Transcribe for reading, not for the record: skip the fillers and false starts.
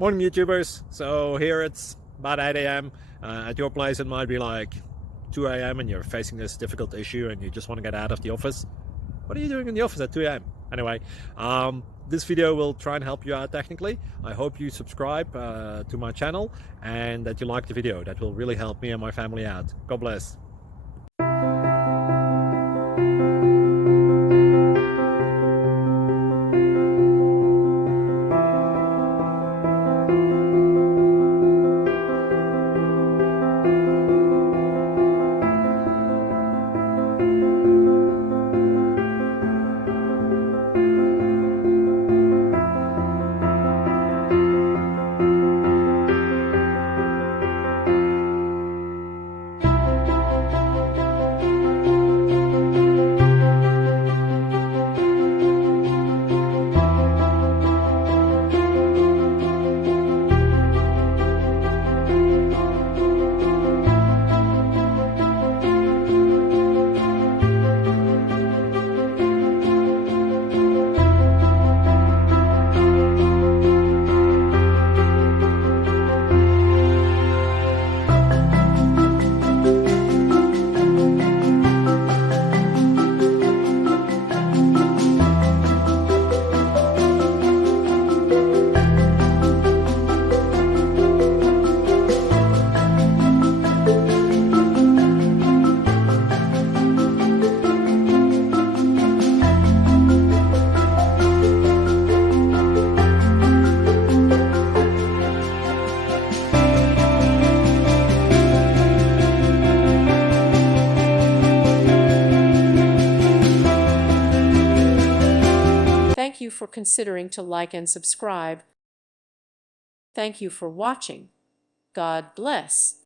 Morning YouTubers. So here it's about 8 a.m. At your place it might be like 2 a.m. and you're facing this difficult issue and you just want to get out of the office. What are you doing in the office at 2 a.m.? Anyway, this video will try and help you out technically. I hope you subscribe to my channel and that you like the video. That will really help me and my family out. God bless. Thank you for considering to like and subscribe. Thank you for watching. God bless.